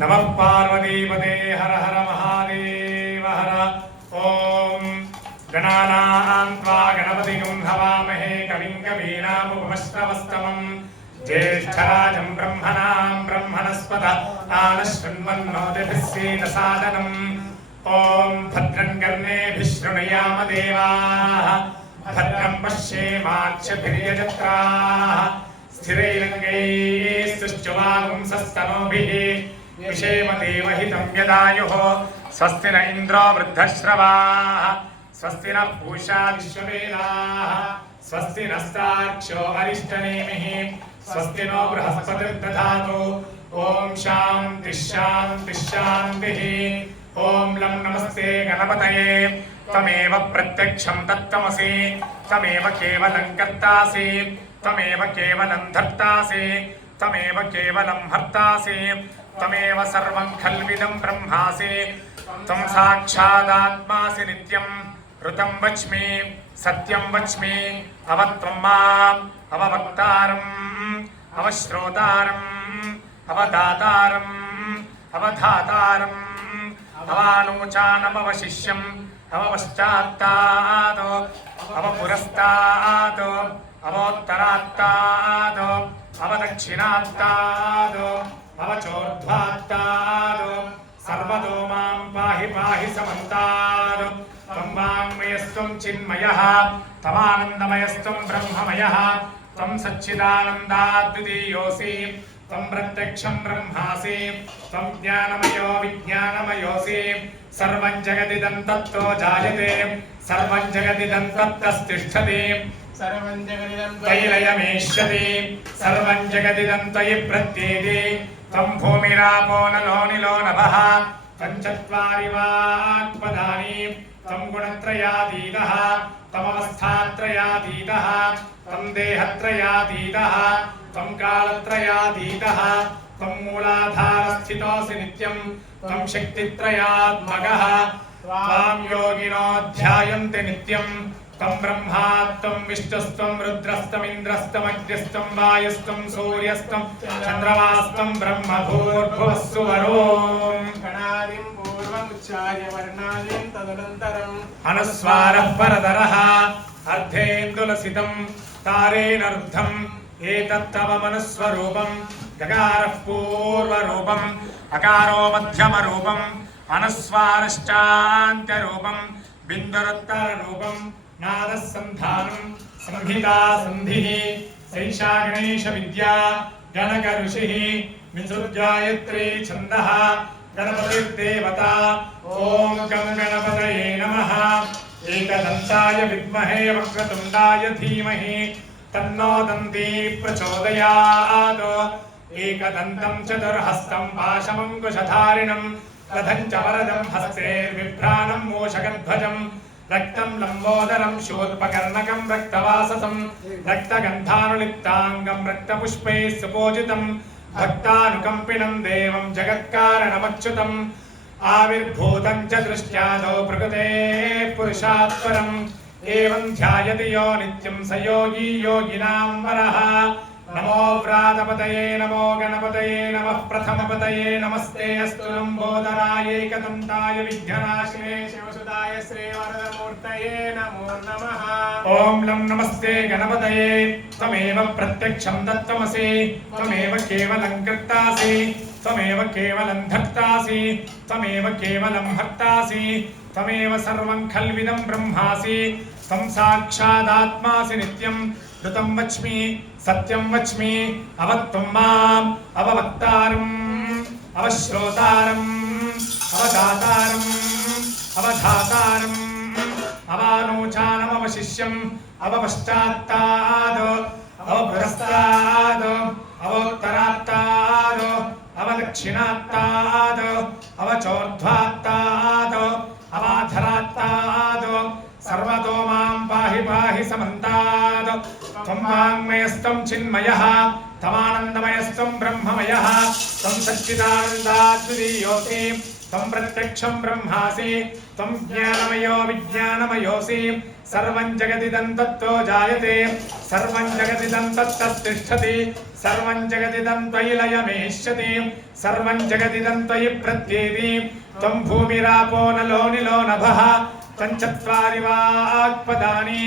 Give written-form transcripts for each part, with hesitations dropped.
नमः पार्वतीपते हर हर महादेव हर। ओम गणानां त्वा गणपतिं हवामहे कविं कवीनामुपमश्रवस्तमं ज्येष्ठराजं ब्रह्मणां ब्रह्मणस्पत आनशृण्वन्नोतिभिः सीदसादनम्। ओम भद्रं कर्णेभिः शृणुयाम देवाः भद्रं पश्येमाक्षभिर्यजत्राः स्थिरैरङ्गैस्तुष्टुवागुंसस्तनूभिः विषेम देवहितं यदायुः। स्वस्ति न इन्द्रो वृद्धश्रवाः स्वस्ति न पूषा विश्ववेदाः स्वस्ति नस्तार्क्ष्यो अरिष्टनेमिः स्वस्ति नो बृहस्पतिर्दधातु। ओम शान्ति शान्ति शान्तिः। ओम लं नमस्ते गणपतये त्वमेव प्रत्यक्षं तत्त्वमसि त्वमेव केवलं कर्तासि त्वमेव केवलं धर्तासि त्वमेव केवलं हर्तासि त्वमेव सर्वं खल्विदं ब्रह्मासि त्वं साक्षादात्मासि नित्यं ऋतं वच्मि सत्यं वच्मि अवत्वं माम् अववक्तारम् अवश्रोतारम् अवदातारम् अवधातारम् अवानूचानमवशिष्यम् अवपश्चात्तादो अवपुरस्तादो अवोत्तरात्तादो अवदक्षिणात्तादो अवचोर्ध्वात्तादो सर्वतो मां पाहि पाहि समन्तादो। त्वं वाङ्मयस्त्वं चिन्मयः त्वमानन्दमयस्त्वं ब्रह्ममयः त्वं सच्चिदानन्दाद्वितीयोऽसि त्वं प्रत्यक्षं ब्रह्मासि त्वं ज्ञानमयो विज्ञानमयोऽसि। सर्वं जगदिदं तत्तो जायते सर्वं जगदिदं तत्तस्तिष्ठति सर्वं जगदिदं त्वयि लयमेष्यति सर्वं जगदिदं त्वयि प्रत्येति। त्वं भूमिरापो नलो निलो नभः पञ्चत्वारि वाक्पदानि त्वं गुणत्रयातीतः त्वमवस्थात्रयातीतः त्वं देहत्रयातीतः त्वं कालत्रयातीतः त्वं मूलाधारस्थितोऽसि नित्यं त्वं शक्तित्रयात्मकः त्वां योगिनो ध्यायन्ते नित्यं त्वं ब्रह्मा त्वं विष्णुस्त्वं रुद्रस्त्वमिन्द्रस्त्वमग्निस्त्वं वायुस्त्वं सूर्यस्त्वं चन्द्रमास्त्वं ब्रह्म भूर्भुवः सुवरों गणादिं पूर्वमुच्चार्य वर्णादिं तदनन्तरम् अनुस्वारः परतरः अर्धेन्दुलसितं तारेण रुद्धम् एतत्तव मनुस्वरूपं गकारः पूर्वरूपम् अकारो मध्यमरूपम् अनुस्वारश्चान्त्यरूपं बिन्दुरुत्तररूपं नादः सन्धानं संहिता सन्धिः सैषा गणेशविद्या गणकऋषिः विसुर्गायत्री छन्दः गणपतिर्देवता। ॐ गं गणपतये नमः। एकदन्ताय विद्महे वक्रतुण्डाय धीमहि तन्नो दन्ती प्रचोदयात्। एकदन्तं चतुर्हस्तं पाशमङ्कुशधारिणं रथं च वरदं हस्तेर्बिभ्राणं मूषकध्वजं रक्तं लम्बोदरं शूर्पकर्णकं रक्तवाससं रक्तगन्धानुलिप्ताङ्गं रक्तपुष्पैः सुपूजितं भक्तानुकम्पिनं देवं जगत्कारणमच्युतम् आविर्भूतं च दृष्ट्यादौ प्रकृतेः पुरुषात् परम् एवं ध्यायति यो नित्यं स योगी योगिनां वरः। नमो व्रातपतये नमो गणपतये नमः प्रथमपतये नमस्ते अस्तु लम्बोदराय एकदन्ताय विघ्ननाशिने शिवसुताय श्रीवरदमूर्तये नमो नमः। ॐ लं नमस्ते गणपतये त्वमेव प्रत्यक्षं तत्त्वमसि त्वमेव केवलं कर्तासि त्वमेव केवलं धर्तासि त्वमेव केवलं हर्तासि त्वमेव सर्वं खल्विदं ब्रह्मासि त्वं साक्षादात्मासि नित्यं ऋतं वच्मि सत्यं वच्मि अवत्वं माम् अववक्तारम् अवश्रोतारम् अवदातारम् अवधातारम् अवानूचानमवशिष्यम् अवपश्चात्ताद् अवपुरस्ताद् अवोत्तरात्ताद् अवदक्षिणात्ताद् अवचोर्ध्वात्ताद् अवाधरात्ताद् सर्वतो मां पाहि पाहि समन्तात्। त्वं वाङ्मयस्त्वं चिन्मयः त्वमानन्दमयस्त्वं ब्रह्ममयः त्वं सच्चिदानन्दाद्वितीयोऽसि तं प्रत्यक्षं ब्रह्मासि त्वं ज्ञानमयो विज्ञानमयोऽसि सर्वं जगदिदं तत्तो जायते सर्वं जगदिदं तत्तिष्ठति सर्वं जगदिदं त्वयि लयमेष्यति सर्वं जगदिदं त्वयि प्रत्येति त्वं भूमिरापो नलो निलो नभः तञ्चत्वारि वाक्पदानि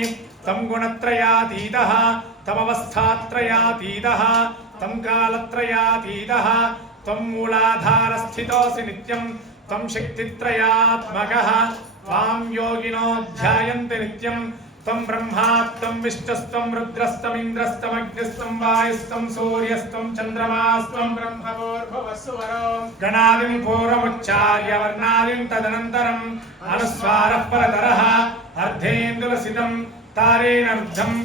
तं गुणत्रयातीतः तमवस्थात्रयातीतः तं कालत्रयातीतः त्वं मूलाधारस्थितोऽसि नित्यं त्वं शक्तित्रयात्मकः त्वां योगिनो ध्यायन्ति नित्यं त्वं ब्रह्मा त्वं विष्णुस्त्वं रुद्रस्त्वमिन्द्रस्त्वमग्निस्त्वं वायुस्त्वं सूर्यस्त्वं चन्द्रमास्त्वं ब्रह्मभूर्भुवस्सुवरो गणादिं पूर्वमुच्चार्य वर्णादिं तदनन्तरम् अनुस्वारः परतरः अर्धेन्दुलसितं तारेणर्धम्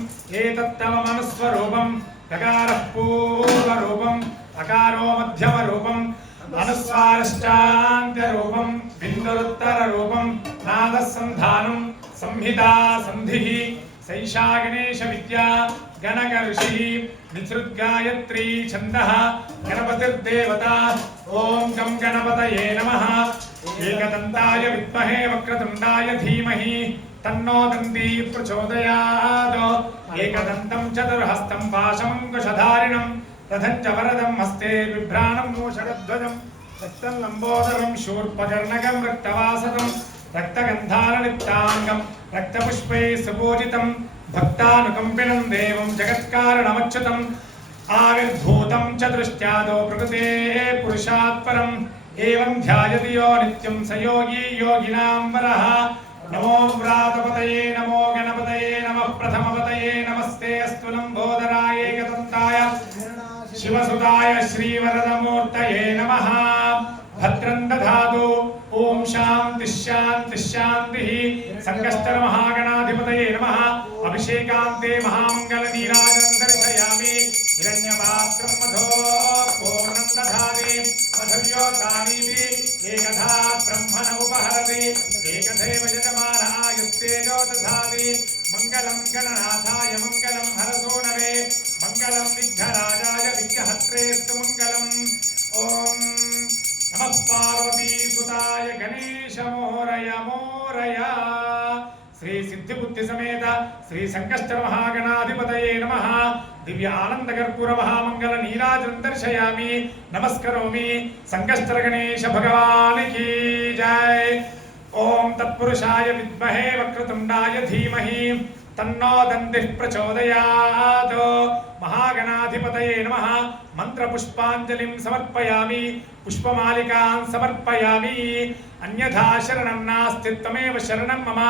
एतत्तममनुस्वरूपं गकारः पूर्वरूपम् अकारो मध्यमरूपम् अनुस्वारश्चान्त्यरूपं बिन्दुरुत्तररूपं नादसन्धानं संहिता सन्धिः सैषा गणेशविद्या गणकऋषिः निसृद्गायत्री छन्दः गणपतिर्देवता ॐ गं गणपतये नमः एकदन्ताय विद्महे वक्रतुण्डाय धीमहि तन्नो दन्ती प्रचोदयात् एकदन्तं चतुर्हस्तं पाशमङ्कुशधारिणं रथं च वरदं हस्ते बिभ्राणं मूषकध्वजं रक्तं लम्बोदरं शूर्पकर्णकं रक्तवासतं रक्तगन्धारलिप्ताङ्गं रक्तपुष्पैः सुपूजितं भक्तानुकम्पिनं देवं जगत्कारणमच्युतम् आविर्भूतं च दृष्ट्यादौ प्रकृतेः पुरुषात् परम् एवं ध्यायति यो नित्यं स योगी योगिनां वरः नमो व्रातपतये नमो गणपतये नमः प्रथमपतये नमस्ते अस्तु लम्बोदराय एकदन्ताय शिवसुताय श्रीवरदमूर्तये नमः भद्रं दधातु ॐ शान्तिः शान्तिः शान्तिः संकष्टमहागणाधिपतये नमः अभिषेकान्ते महामङ्गलनीराजनं दर्शयामि हिरण्यपात्रं मधो पूर्णं दधाति मधुर्योगानीति एकधा ब्रह्मण उपहरति एकथैव यजमानायुस्तेजो दधाति मङ्गलं गणनाथाय मङ्गलं हरसोनवे मङ्गलं विघ्नराजाय विघ्नहत्रेस्तु मङ्गलम् ॐ नमः पार्वतीसुताय गणेश मोरय मोरय श्री सिद्धिबुद्धि समेत श्री संकष्टर महागणाधिपतये नमः दिव्य आनंद कर्पूर महामंगल नीराजनं दर्शयामि नमस्करोमि संकष्टर गणेश भगवान की जय ओम तत्पुरुषाय विद्महे वक्रतुंडाय धीमहि तन्नो दन्तिः प्रचोदयात् महागणाधिपतये नमः मंत्रपुष्पाञ्जलिं समर्पयामि पुष्पमालिकान् समर्पयामि अन्यथा शरणं नास्ति त्वमेव शरणं मम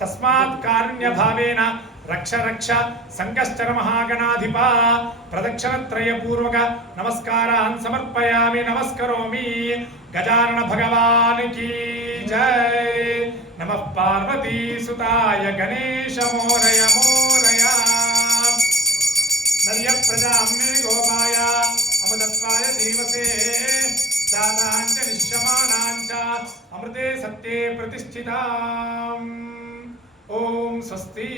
तस्मात् कारुण्यभावेन रक्ष रक्ष संकष्टर महागणाधिपा प्रदक्षिणत्रय पूर्वक नमस्कारान् समर्पयामि नमस्करोमि गजानन भगवान की जय नमः पार्वती सुताय गणेश मोरय मोरया नर्य प्रजा मे गोपाय अमृतत्वाय जीवसे जाताञ्च निश्यमानाञ्च अमृते सत्ये प्रतिष्ठिताम् ओम स्वस्ति।